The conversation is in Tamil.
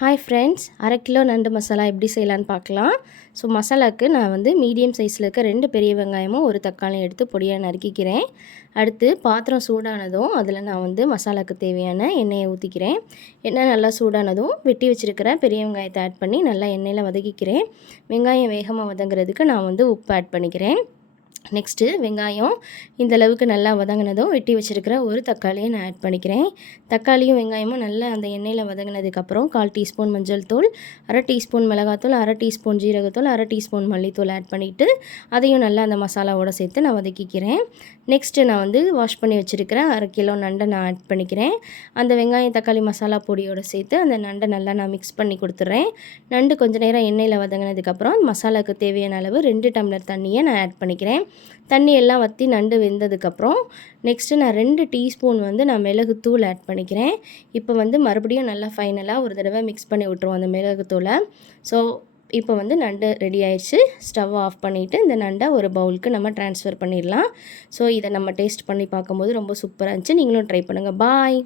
ஹாய் ஃப்ரெண்ட்ஸ், 1/2 கிலோ நண்டு மசாலா எப்படி செய்யலான்னு பார்க்கலாம். ஸோ மசாலாவுக்கு நான் வந்து மீடியம் சைஸில் இருக்க 2 பெரிய வெங்காயமும் ஒரு தக்காளியும் எடுத்து பொடியாக நறுக்கிக்கிறேன். அடுத்து பாத்திரம் சூடானதும் அதில் நான் வந்து மசாலாவுக்கு தேவையான எண்ணெயை ஊற்றிக்கிறேன். எண்ணெய் நல்லா சூடானதும் வெட்டி வச்சுருக்கிற பெரிய வெங்காயத்தை ஆட் பண்ணி நல்லா எண்ணெயில் வதக்கிக்கிறேன். வெங்காயம் வேகமாக வதங்குறதுக்கு நான் வந்து உப்பு ஆட் பண்ணிக்கிறேன். நெக்ஸ்ட்டு வெங்காயம் இந்த அளவுக்கு நல்லா வதங்கினதும் வெட்டி வச்சுருக்கிற ஒரு தக்காளியை நான் ஆட் பண்ணிக்கிறேன். தக்காளியும் வெங்காயமும் நல்லா அந்த எண்ணெயில் வதங்கினதுக்கப்புறம் 1/4 டீஸ்பூன் மஞ்சள் தூள், 1/2 டீஸ்பூன் மிளகாத்தூள், 1/2 டீஸ்பூன் ஜீரகத்தூள், 1/2 டீஸ்பூன் மல்லித்தூள் ஆட் பண்ணிவிட்டு அதையும் நல்லா அந்த மசாலாவோடு சேர்த்து நான் வதக்கிக்கிறேன். நெக்ஸ்ட்டு நான் வந்து வாஷ் பண்ணி வச்சுருக்கிற 1/2 கிலோ நண்டை நான் ஆட் பண்ணிக்கிறேன். அந்த வெங்காயம் தக்காளி மசாலா பொடியோடு சேர்த்து அந்த நண்டை நல்லா நான் மிக்ஸ் பண்ணி கொடுத்துட்றேன். நண்டு கொஞ்சம் நேரம் எண்ணெயில் வதங்கினதுக்கப்புறம் மசாலாவுக்கு தேவையான அளவு 2 டம்ளர் தண்ணியை நான் ஆட் பண்ணிக்கிறேன். தண்ணி எல்லாம் வற்றி நண்டு வெந்ததுக்கப்புறம் நெக்ஸ்ட்டு நான் 2 டீஸ்பூன் வந்து நான் மிளகுத்தூள் ஆட் பண்ணிக்கிறேன். இப்போ வந்து மறுபடியும் நல்லா ஃபைனலாக ஒரு தடவை மிக்ஸ் பண்ணி விட்ருவோம் அந்த மிளகுத்தூளை. ஸோ இப்போ வந்து நண்டு ரெடி ஆயிடுச்சு. ஸ்டவ் ஆஃப் பண்ணிவிட்டு இந்த நண்டை ஒரு பவுலுக்கு நம்ம ட்ரான்ஸ்ஃபர் பண்ணிடலாம். ஸோ இதை நம்ம டேஸ்ட் பண்ணி பார்க்கும்போது ரொம்ப சூப்பராக இருந்துச்சு. நீங்களும் ட்ரை பண்ணுங்கள். பாய்.